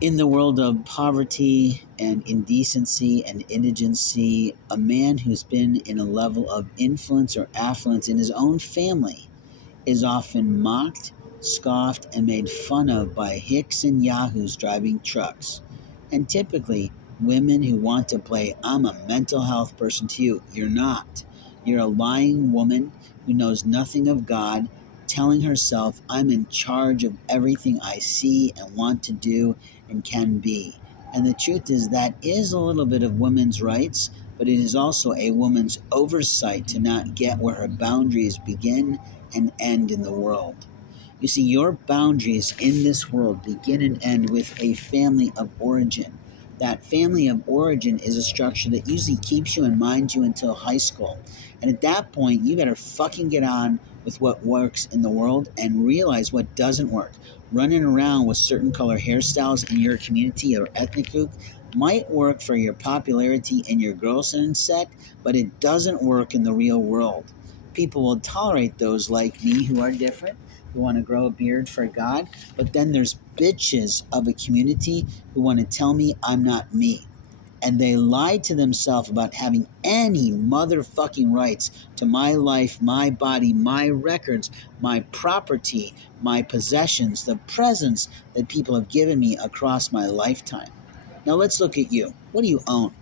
In the world of poverty and indecency and indigency, a man who's been in a level of influence or affluence in his own family is often mocked, scoffed, and made fun of by hicks and yahoos driving trucks. And typically, women who want to play, I'm a mental health person to you, you're not. You're a lying woman who knows nothing of God, telling herself, I'm in charge of everything I see and want to do and can be. And the truth is, that is a little bit of women's rights, but it is also a woman's oversight to not get where her boundaries begin and end in the world. You see, your boundaries in this world begin and end with a family of origin. That family of origin is a structure that usually keeps you and minds you until high school. And at that point, you better fucking get on with what works in the world and realize what doesn't work. Running around with certain color hairstyles in your community or ethnic group might work for your popularity in your girlfriend set, but it doesn't work in the real world. People will tolerate those like me who are different, who want to grow a beard for God, but then there's bitches of a community who want to tell me I'm not me. And they lie to themselves about having any motherfucking rights to my life, my body, my records, my property, my possessions, the presents that people have given me across my lifetime. Now let's look at you. What do you own?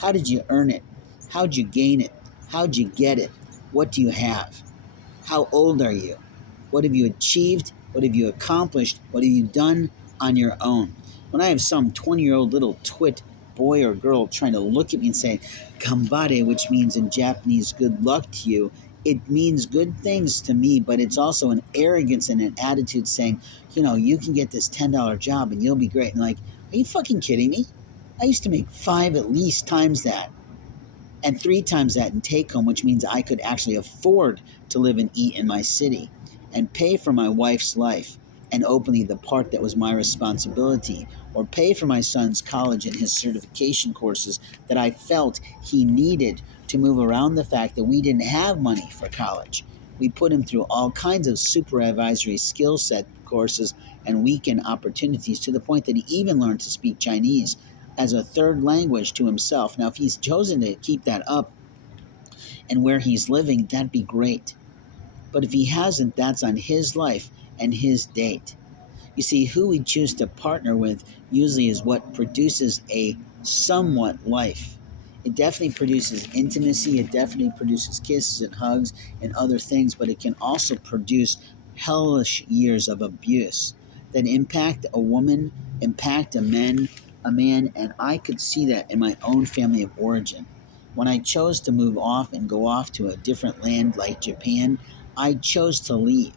How did you earn it? How'd you gain it? How'd you get it? What do you have? How old are you? What have you achieved? What have you accomplished? What have you done on your own? When I have some 20-year-old little twit boy or girl trying to look at me and say, Kambare, which means in Japanese, good luck to you, it means good things to me, but it's also an arrogance and an attitude saying, you can get this $10 job and you'll be great. And like, are you fucking kidding me? I used to make 5 at least times that and 3 times that in take home, which means I could actually afford to live and eat in my city and pay for my wife's life and openly the part that was my responsibility, or pay for my son's college and his certification courses that I felt he needed to move around the fact that we didn't have money for college. We put him through all kinds of supervisory skill set courses and weekend opportunities to the point that he even learned to speak Chinese as a third language to himself. Now, if he's chosen to keep that up and where he's living, that'd be great. But if he hasn't, that's on his life and his date. You see, who we choose to partner with usually is what produces a somewhat life. It definitely produces intimacy, it definitely produces kisses and hugs and other things, but it can also produce hellish years of abuse that impact a woman, impact a man, and I could see that in my own family of origin. When I chose to move off and go off to a different land like Japan, I chose to leave.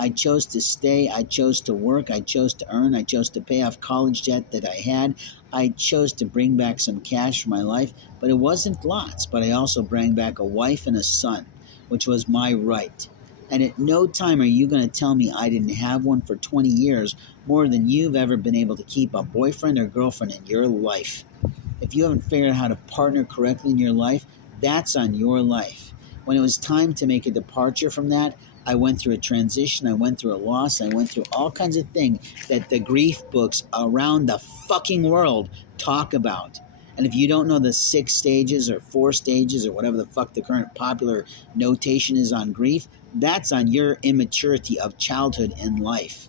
I chose to stay. I chose to work. I chose to earn. I chose to pay off college debt that I had. I chose to bring back some cash for my life, but it wasn't lots. But I also brought back a wife and a son, which was my right. And at no time are you going to tell me I didn't have one for 20 years more than you've ever been able to keep a boyfriend or girlfriend in your life. If you haven't figured out how to partner correctly in your life, that's on your life. When it was time to make a departure from that, I went through a transition, I went through a loss, I went through all kinds of things that the grief books around the fucking world talk about. And if you don't know the 6 stages or 4 stages or whatever the fuck the current popular notation is on grief, that's on your immaturity of childhood and life.